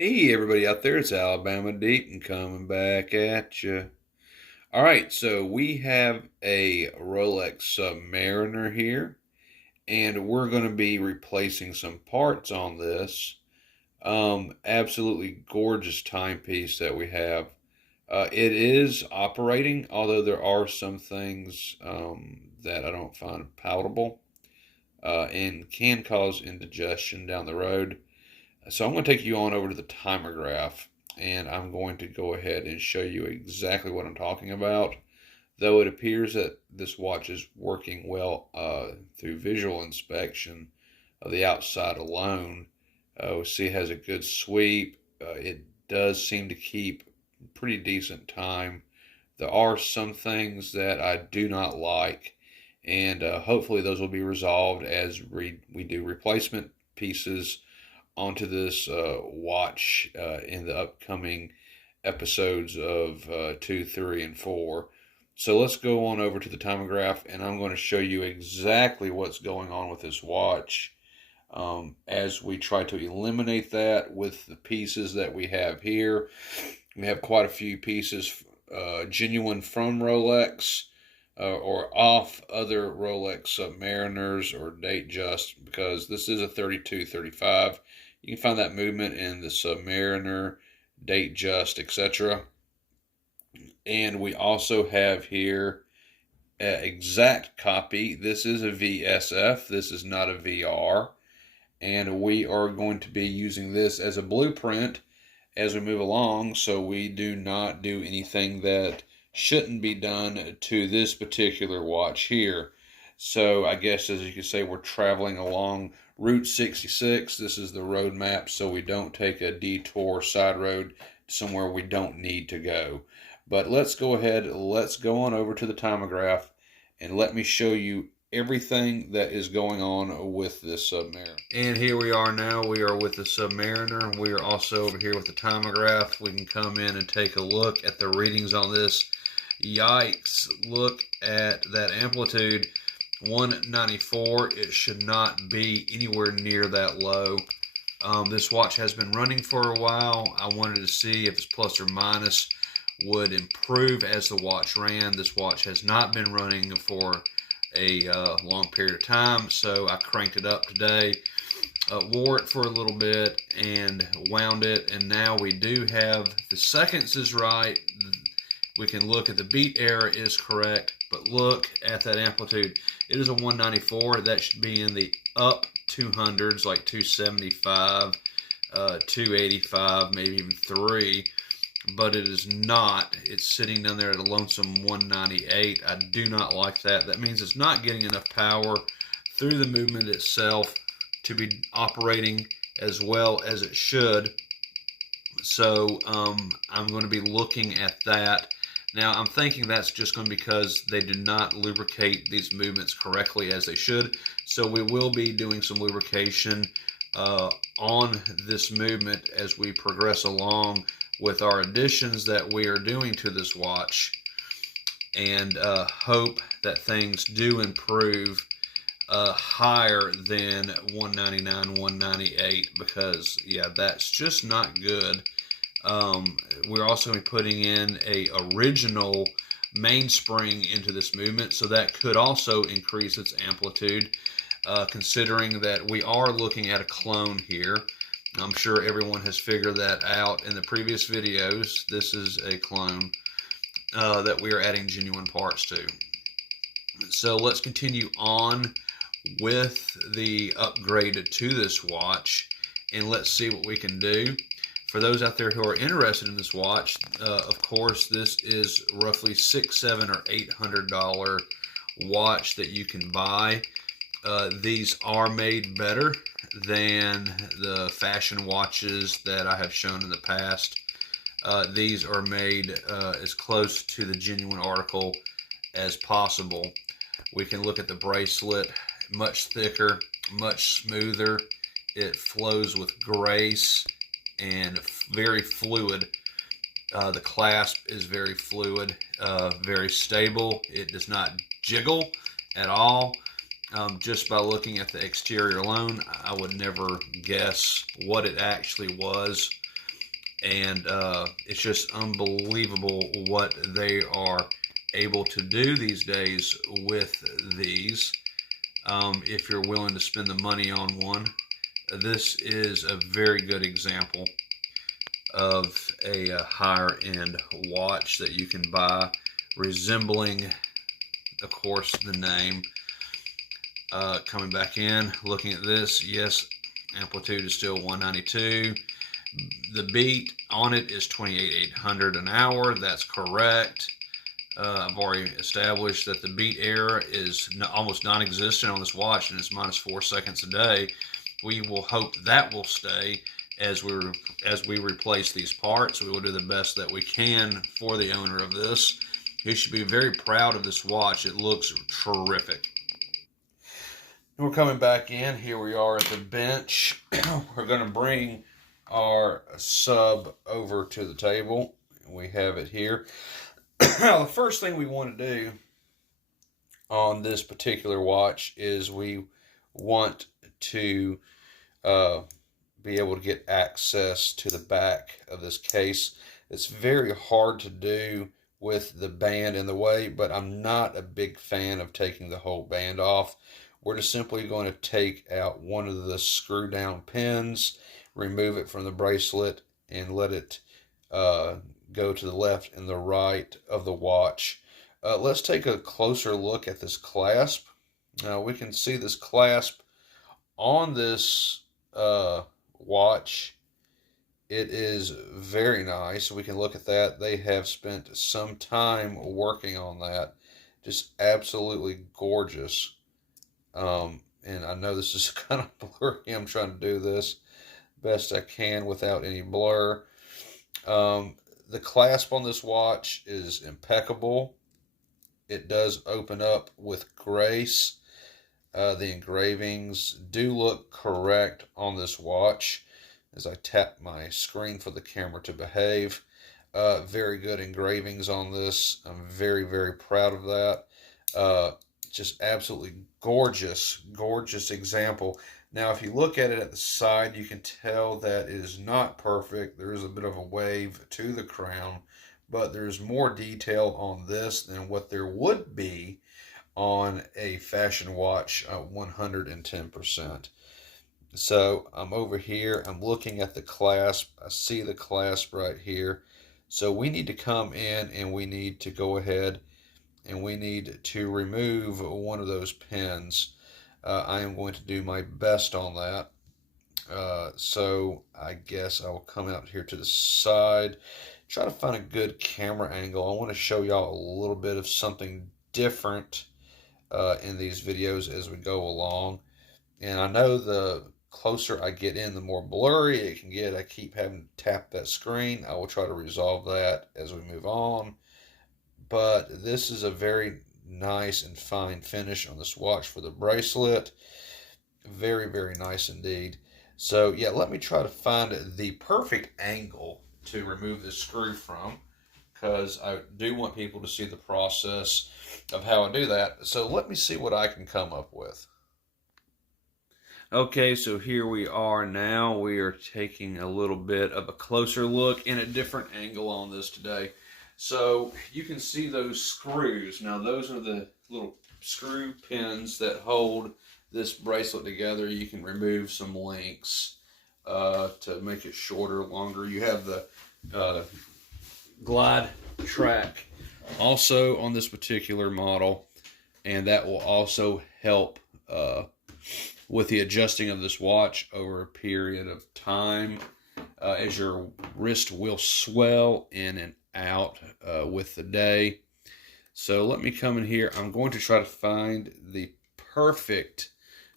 Hey everybody out there, it's Alabama Deep and coming back at you. All right, so we have a Rolex Submariner here, and we're going to be replacing some parts on this. Absolutely gorgeous timepiece that we have. It is operating, although there are some things that I don't find palatable and can cause indigestion down the road. So I'm going to take you on over to the Timegraph, and I'm going to go ahead and show you exactly what I'm talking about. Though it appears that this watch is working well through visual inspection of the outside alone, we see it has a good sweep. It does seem to keep pretty decent time. There are some things that I do not like, and hopefully those will be resolved as we do replacement pieces onto this watch in the upcoming episodes of 2, 3, and 4. So let's go on over to the Timegraph, and I'm going to show you exactly what's going on with this watch as we try to eliminate that with the pieces that we have here. We have quite a few pieces genuine from Rolex or off other Rolex Submariners or Datejust, because this is a 3235. You can find that movement in the Submariner, Datejust, etc. And we also have here an exact copy. This is a VSF. This is not a VR. And we are going to be using this as a blueprint as we move along, so we do not do anything that shouldn't be done to this particular watch here. So I guess, as you can say, we're traveling along Route 66. This is the road map, so we don't take a detour side road somewhere we don't need to go. But let's go ahead, let's go on over to the Timegraph, and let me show you everything that is going on with this Submariner. And here we are now. We are with the Submariner, and we are also over here with the Timegraph. We can come in and take a look at the readings on this. Yikes, look at that amplitude. 194. It should not be anywhere near that low. This watch has been running for a while. I wanted to see if its plus or minus would improve as the watch ran. This watch has not been running for a long period of time, so I cranked it up today, wore it for a little bit, and wound it, and now we do have the seconds is right. We can look at the beat error is correct, but look at that amplitude. It is a 194. That should be in the up 200s, like 275, 285, maybe even 3. But it is not. It's sitting down there at a lonesome 198. I do not like that. That means it's not getting enough power through the movement itself to be operating as well as it should. So I'm going to be looking at that. Now, I'm thinking that's just going to be because they did not lubricate these movements correctly as they should. So we will be doing some lubrication on this movement as we progress along with our additions that we are doing to this watch, and hope that things do improve higher than 199, 198, because yeah, that's just not good. We're also going to be putting in a original mainspring into this movement, so that could also increase its amplitude, considering that we are looking at a clone here. I'm sure everyone has figured that out in the previous videos. This is a clone that we are adding genuine parts to. So let's continue on with the upgrade to this watch, and let's see what we can do. For those out there who are interested in this watch, of course, this is roughly $600, $700, or $800 watch that you can buy. These are made better than the fashion watches that I have shown in the past. These are made as close to the genuine article as possible. We can look at the bracelet, much thicker, much smoother. It flows with grace and very fluid. The clasp is very fluid, very stable. It does not jiggle at all. Just by looking at the exterior alone, I would never guess what it actually was. And it's just unbelievable what they are able to do these days with these. If you're willing to spend the money on one, this is a very good example of a higher end watch that you can buy, resembling, of course, the name. Coming back in, looking at this, yes, amplitude is still 192. The beat on it is 28,800 an hour. That's correct. I've already established that the beat error is almost non-existent on this watch, and it's -4 seconds a day. We will hope that will stay as we replace these parts. We will do the best that we can for the owner of this. He should be very proud of this watch. It looks terrific. We're coming back in. Here we are at the bench. We're going to bring our sub over to the table. We have it here. Now, the first thing we want to do on this particular watch is we want to be able to get access to the back of this case. It's very hard to do with the band in the way, but I'm not a big fan of taking the whole band off. We're just simply going to take out one of the screw down pins, remove it from the bracelet, and let it go to the left and the right of the watch. Let's take a closer look at this clasp. Now we can see this clasp on this watch. It is very nice. We can look at that. They have spent some time working on that. Just absolutely gorgeous. And I know this is kind of blurry. I'm trying to do this best I can without any blur. The clasp on this watch is impeccable. It does open up with grace. The engravings do look correct on this watch as I tap my screen for the camera to behave. Very good engravings on this. I'm very, very proud of that. Just absolutely gorgeous, gorgeous example. Now, if you look at it at the side, you can tell that it is not perfect. There is a bit of a wave to the crown, but there's more detail on this than what there would be on a fashion watch 110%. So I'm over here, I'm looking at the clasp. I see the clasp right here. So we need to come in and we need to go ahead and we need to remove one of those pins. I am going to do my best on that. So I guess I will come out here to the side, try to find a good camera angle. I want to show y'all a little bit of something different in these videos as we go along. And I know the closer I get in, the more blurry it can get. I keep having to tap that screen. I will try to resolve that as we move on. But this is a very nice and fine finish on this watch for the bracelet. Very, very nice indeed. So yeah, let me try to find the perfect angle to remove this screw from, because I do want people to see the process of how I do that. So let me see what I can come up with. Okay, so here we are now. We are taking a little bit of a closer look and a different angle on this today. So you can see those screws. Now those are the little screw pins that hold this bracelet together. You can remove some links to make it shorter, longer. You have the glide track also on this particular model, and that will also help with the adjusting of this watch over a period of time, as your wrist will swell in and out with the day. So let me come in here. I'm going to try to find the perfect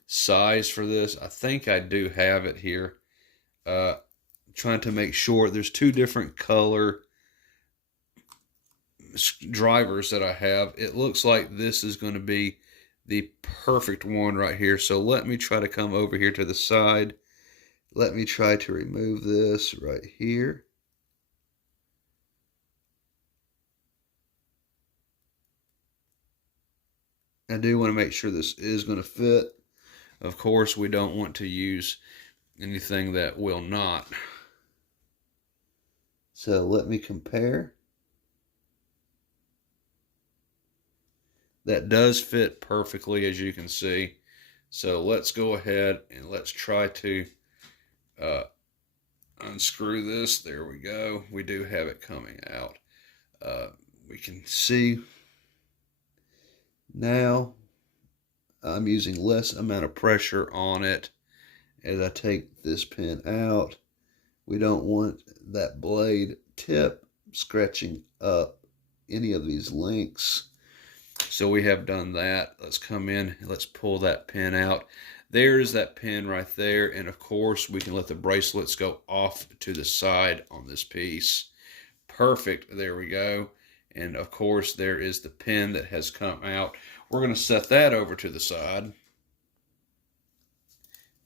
size for this. I think I do have it here. Trying to make sure. There's two different color drivers that I have. It looks like this is going to be the perfect one right here. So let me try to come over here to the side. Let me try to remove this right here. I do want to make sure this is going to fit. Of course, we don't want to use anything that will not. So let me compare. That does fit perfectly, as you can see. So let's go ahead and let's try to unscrew this. There we go. We do have it coming out. We can see now I'm using less amount of pressure on it as I take this pin out. We don't want that blade tip scratching up any of these links. So we have done that. Let's come in, let's pull that pin out. There's that pin right there. And of course, we can let the bracelets go off to the side on this piece. Perfect, there we go. And of course, there is the pin that has come out. We're gonna set that over to the side.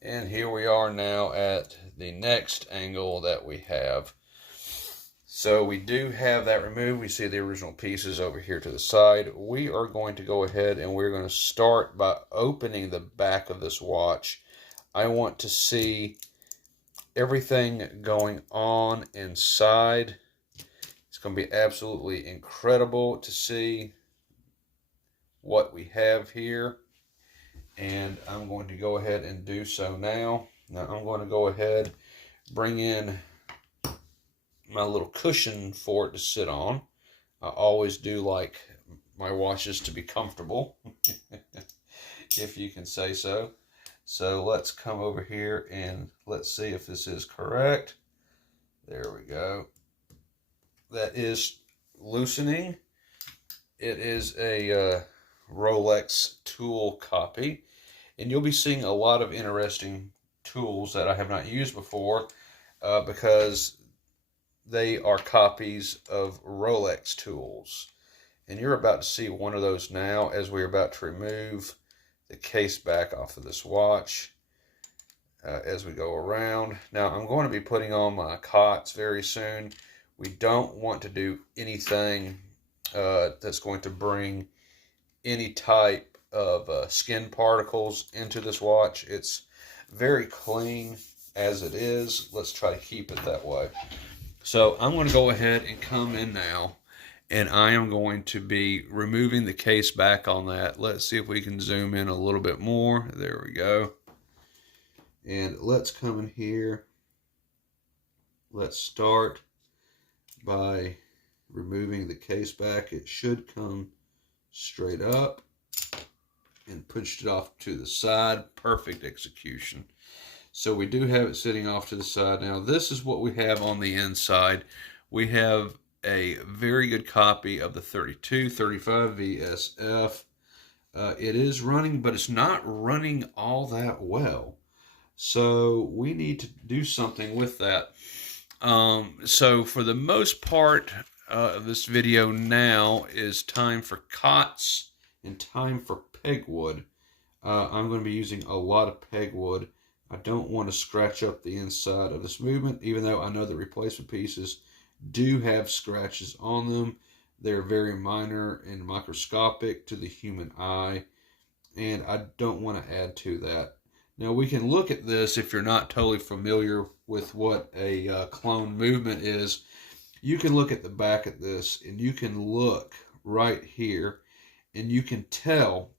And here we are now at the next angle that we have. So we do have that removed. We see the original pieces over here to the side. We are going to go ahead and we're going to start by opening the back of this watch. I want to see everything going on inside. It's going to be absolutely incredible to see what we have here. And I'm going to go ahead and do so now. Now I'm going to go ahead, bring in my little cushion for it to sit on. I always do like my watches to be comfortable, if you can say so. So let's come over here and let's see if this is correct. There we go. That is loosening. It is a Rolex tool copy. And you'll be seeing a lot of interesting tools that I have not used before because they are copies of Rolex tools. And you're about to see one of those now as we're about to remove the case back off of this watch as we go around. Now I'm going to be putting on my cots very soon. We don't want to do anything that's going to bring any type of skin particles into this watch. It's very clean as it is. Let's try to keep it that way. So I'm going to go ahead and come in now, and I am going to be removing the case back on that. Let's see if we can zoom in a little bit more. There we go. And let's come in here. Let's start by removing the case back. It should come straight up, and pushed it off to the side. Perfect execution. So we do have it sitting off to the side. Now this is what we have on the inside. We have a very good copy of the 3235 VSF. It is running, but it's not running all that well. So we need to do something with that. So for the most part of this video now is time for cots and time for pegwood. I'm going to be using a lot of pegwood. I don't want to scratch up the inside of this movement, even though I know the replacement pieces do have scratches on them. They're very minor and microscopic to the human eye, and I don't want to add to that. Now we can look at this if you're not totally familiar with what a clone movement is. You can look at the back of this, and you can look right here, and you can tell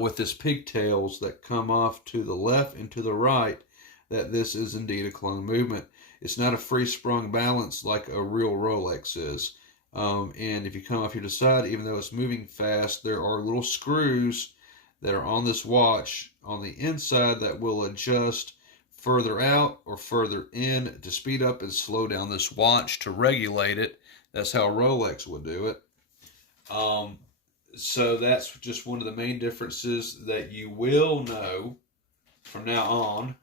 with this pigtails that come off to the left and to the right that this is indeed a clone movement. It's not a free sprung balance like a real Rolex is. And if you come off here to the side, even though it's moving fast, there are little screws that are on this watch on the inside that will adjust further out or further in to speed up and slow down this watch to regulate it. That's how Rolex would do it. So that's just one of the main differences that you will know from now on,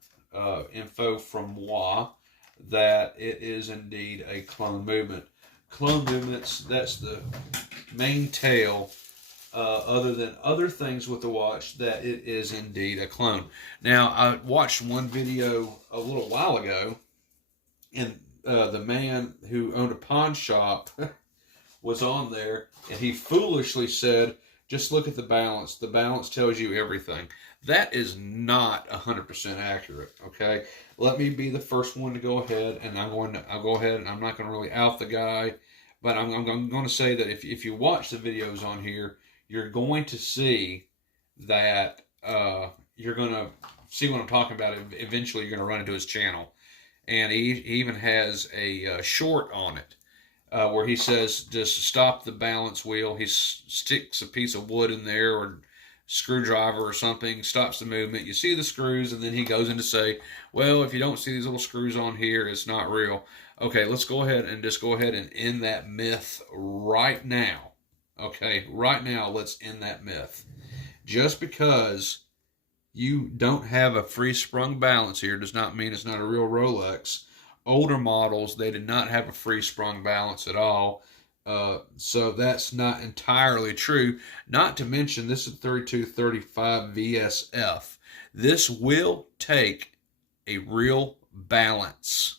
info from moi, that it is indeed a clone movement. Clone movements, that's the main tale, other than other things with the watch, that it is indeed a clone. Now, I watched one video a little while ago, and the man who owned a pawn shop was on there, and he foolishly said, just look at the balance. The balance tells you everything. That is not 100% accurate. Okay, let me be the first one to go ahead, and I'll go ahead, and I'm not going to really out the guy, but I'm going to say that if you watch the videos on here, you're going to see that you're going to see what I'm talking about. Eventually, you're going to run into his channel, and he even has a short on it. Where he says just stop the balance wheel. He sticks a piece of wood in there or screwdriver or something, stops the movement. You see the screws, and then he goes in to say, well, if you don't see these little screws on here, it's not real. Okay, let's go ahead and end that myth right now. Okay, right now, let's end that myth. Just because you don't have a free sprung balance here does not mean it's not a real Rolex. Older models, they did not have a free sprung balance at all. So that's not entirely true. Not to mention, this is 3235 VSF. This will take a real balance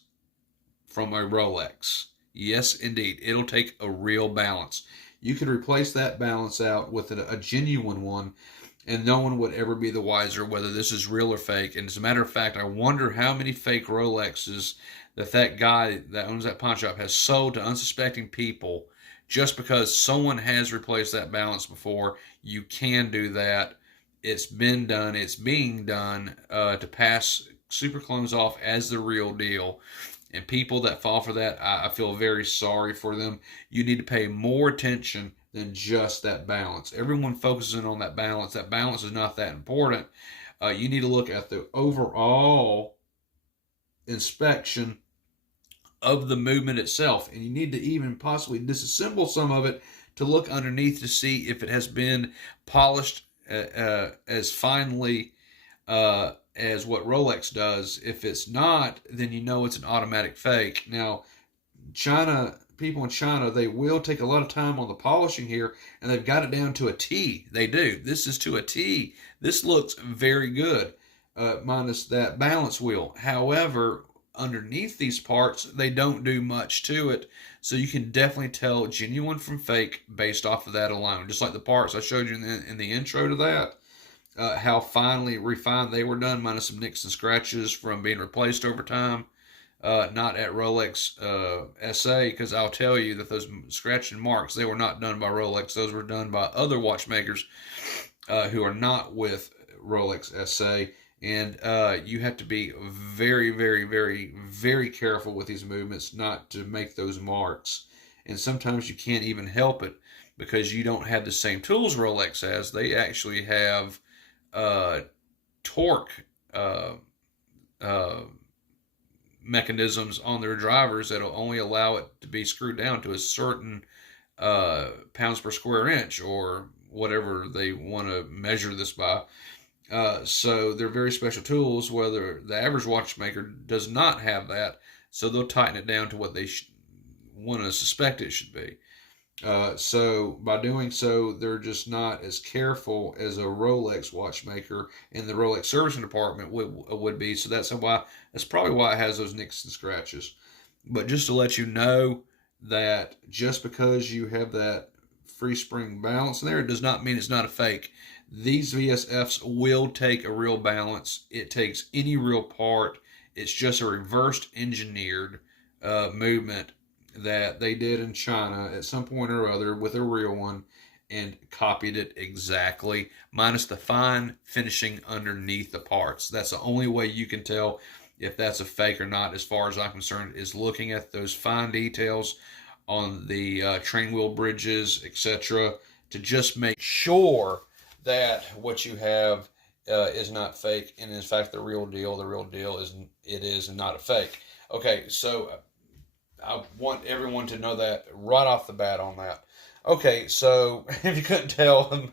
from a Rolex. Yes, indeed. It'll take a real balance. You could replace that balance out with a genuine one, and no one would ever be the wiser whether this is real or fake. And as a matter of fact, I wonder how many fake Rolexes that guy that owns that pawn shop has sold to unsuspecting people just because someone has replaced that balance before. You can do that. It's been done. It's being done to pass super clones off as the real deal. And people that fall for that, I feel very sorry for them. You need to pay more attention than just that balance. Everyone focuses on that balance. That balance is not that important. You need to look at the overall inspection of the movement itself, and you need to even possibly disassemble some of it to look underneath to see if it has been polished as finely as what Rolex does. If it's not, then you know it's an automatic fake. Now, people in China, they will take a lot of time on the polishing here, and they've got it down to a T. They do. This is to a T. This looks very good, minus that balance wheel. However, underneath these parts, they don't do much to it, so you can definitely tell genuine from fake based off of that alone. Just like the parts I showed you in the intro to that, how finely refined they were done, minus some nicks and scratches from being replaced over time. Not at Rolex SA, because I'll tell you that those scratch and marks, they were not done by Rolex. Those were done by other watchmakers who are not with Rolex SA. And you have to be very, very, very, very careful with these movements not to make those marks. And sometimes you can't even help it because you don't have the same tools Rolex has. They actually have torque mechanisms on their drivers that'll only allow it to be screwed down to a certain pounds per square inch or whatever they want to measure this by. So they're very special tools, whether the average watchmaker does not have that, so they'll tighten it down to what they want to suspect it should be. So by doing so, they're just not as careful as a Rolex watchmaker in the Rolex servicing department would be. So that's probably why it has those nicks and scratches. But just to let you know that just because you have that free spring balance in there, it does not mean it's not a fake. These VSFs will take a real balance. It takes any real part. It's just a reversed engineered movement that they did in China at some point or other with a real one and copied it exactly, minus the fine finishing underneath the parts. That's the only way you can tell if that's a fake or not, as far as I'm concerned, is looking at those fine details on the train wheel bridges, etc., to just make sure that what you have is not fake and in fact the real deal. The real deal is not a fake. Okay, so I want everyone to know that right off the bat on that. Okay, so if you couldn't tell,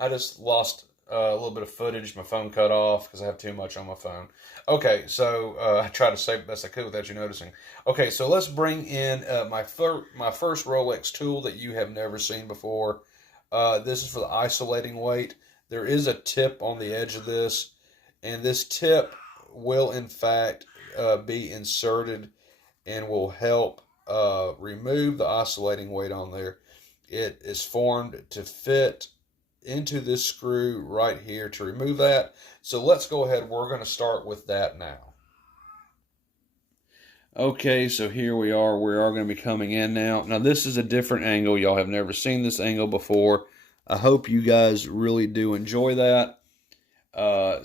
I just lost a little bit of footage. My phone cut off because I have too much on my phone. Okay, so I tried to save the best I could without you noticing. Okay, so let's bring in my first Rolex tool that you have never seen before. This is for the isolating weight. There is a tip on the edge of this, and this tip will in fact be inserted and will help remove the oscillating weight on there. It is formed to fit into this screw right here to remove that. So let's go ahead. We're going to start with that now. Okay, so here we are. We are going to be coming in now. Now, this is a different angle. Y'all have never seen this angle before. I hope you guys really do enjoy that.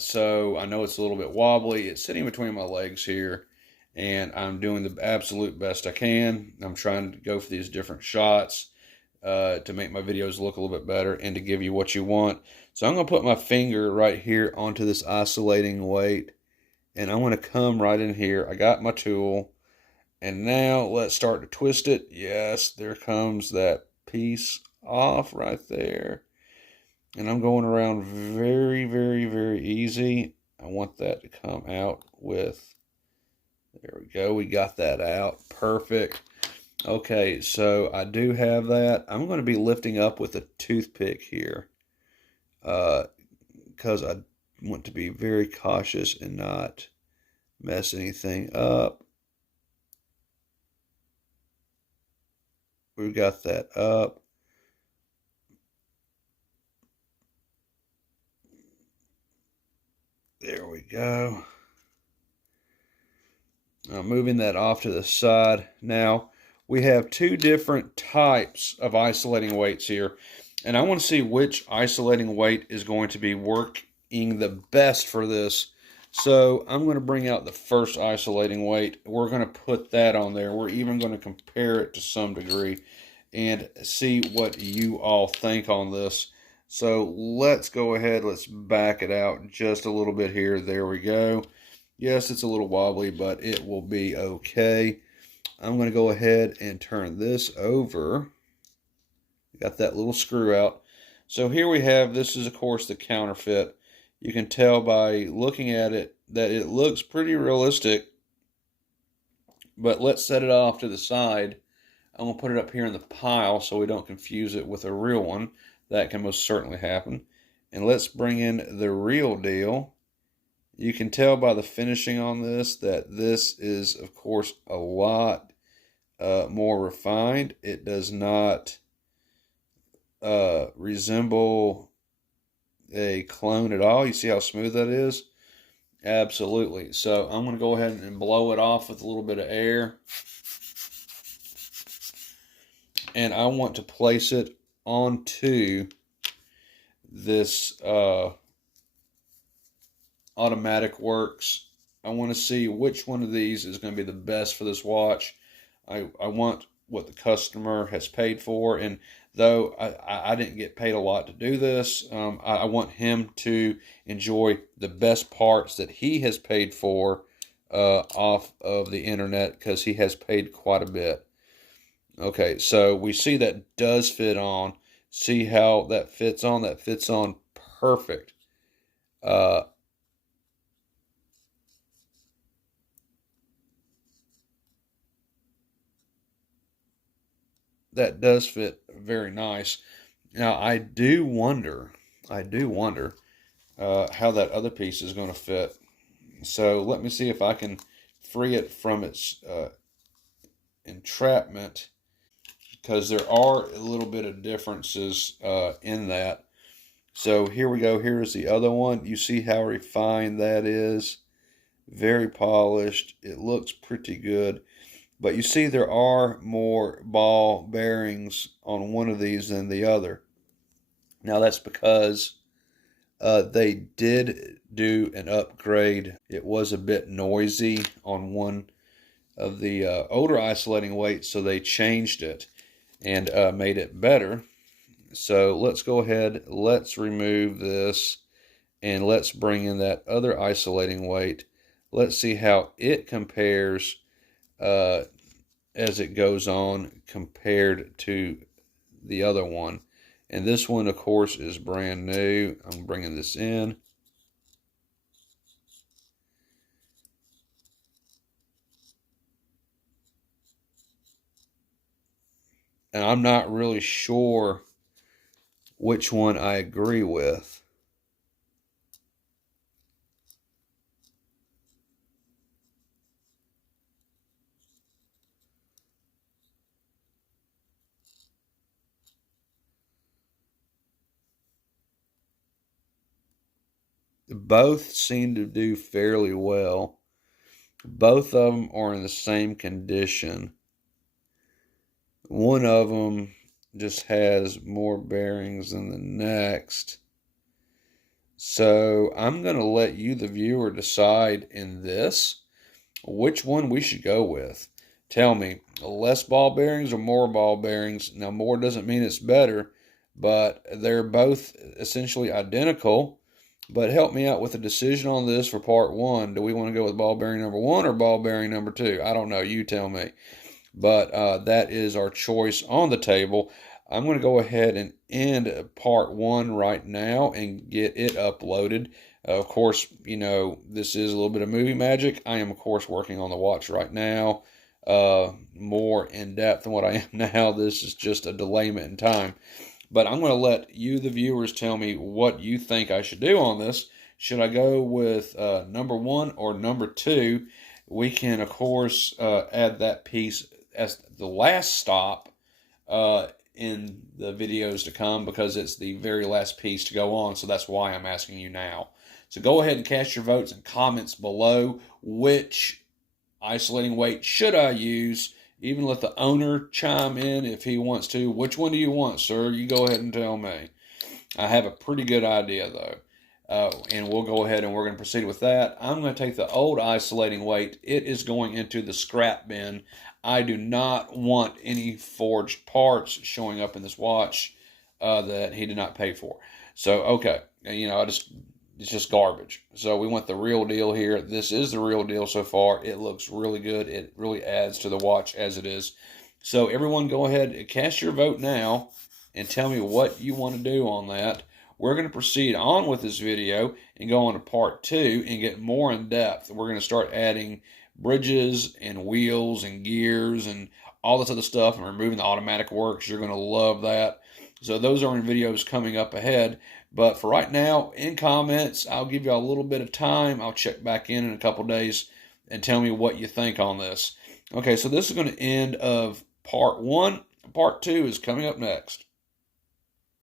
So I know it's a little bit wobbly. It's sitting between my legs here, and I'm doing the absolute best I can. I'm trying to go for these different shots to make my videos look a little bit better and to give you what you want. So I'm going to put my finger right here onto this isolating weight, and I'm going to come right in here. I got my tool. And now let's start to twist it. Yes, there comes that piece off right there. And I'm going around very, very, very easy. I want that to come out with, there we go. We got that out. Perfect. Okay, so I do have that. I'm going to be lifting up with a toothpick here because I want to be very cautious and not mess anything up. We got that up. There we go. Moving that off to the side. Now, we have two different types of isolating weights here. And I want to see which isolating weight is going to be working the best for this. So I'm going to bring out the first isolating weight. We're going to put that on there. We're even going to compare it to some degree and see what you all think on this. So let's go ahead. Let's back it out just a little bit here. There we go. Yes, it's a little wobbly, but it will be okay. I'm going to go ahead and turn this over. Got that little screw out. So here we have, this is of course the counterfeit. You can tell by looking at it that it looks pretty realistic. But let's set it off to the side. I'm going to put it up here in the pile so we don't confuse it with a real one. That can most certainly happen. And let's bring in the real deal. You can tell by the finishing on this that this is, of course, a lot more refined. It does not resemble a clone at all. You see how smooth that is? Absolutely. So I'm going to go ahead and blow it off with a little bit of air. And I want to place it onto this automatic works. I want to see which one of these is going to be the best for this watch. I want what the customer has paid for, and though I didn't get paid a lot to do this, I want him to enjoy the best parts that he has paid for off of the internet, because he has paid quite a bit. Okay, so we see that does fit on. See how that fits on? That fits on perfect. That does fit very nice. Now, I do wonder how that other piece is going to fit. So let me see if I can free it from its entrapment, because there are a little bit of differences in that. So here we go. Here's the other one. You see how refined that is? Very polished. It looks pretty good. But you see there are more ball bearings on one of these than the other. Now that's because they did do an upgrade. It was a bit noisy on one of the older isolating weights, so they changed it and made it better. So let's go ahead, let's remove this, and let's bring in that other isolating weight. Let's see how it compares as it goes on compared to the other one. And this one, of course, is brand new. I'm bringing this in. And I'm not really sure which one I agree with. both seem to do fairly well. Both of them are in the same condition. One of them just has more bearings than the next. So I'm going to let you, the viewer, decide in this which one we should go with. Tell me, less ball bearings or more ball bearings? Now, more doesn't mean it's better, but they're both essentially identical. But help me out with a decision on this for part one. Do we want to go with ball bearing number one or ball bearing number two? I don't know. You tell me. But that is our choice on the table. I'm going to go ahead and end part one right now and get it uploaded. Of course, you know, this is a little bit of movie magic. I am, of course, working on the watch right now, more in depth than what I am now. This is just a delayment in time. But I'm going to let you, the viewers, tell me what you think I should do on this. Should I go with number one or number two? We can, of course, add that piece as the last stop in the videos to come, because it's the very last piece to go on. So that's why I'm asking you now. So go ahead and cast your votes and comments below. Which isolating weight should I use? Even let the owner chime in if he wants to. Which one do you want, sir? You go ahead and tell me. I have a pretty good idea, though. And we'll go ahead and we're going to proceed with that. I'm going to take the old isolating weight. It is going into the scrap bin. I do not want any forged parts showing up in this watch that he did not pay for. So, okay, you know, it's just garbage. So we want the real deal here. This is the real deal so far. It looks really good. It really adds to the watch as it is. So everyone go ahead and cast your vote now and tell me what you want to do on that. We're going to proceed on with this video and go on to part two and get more in depth. We're going to start adding bridges and wheels and gears and all this other stuff and removing the automatic works. You're going to love that. So those are in videos coming up ahead. But for right now, in comments, I'll give you a little bit of time. I'll check back in a couple days and tell me what you think on this. Okay, so this is going to end of part one. Part two is coming up next.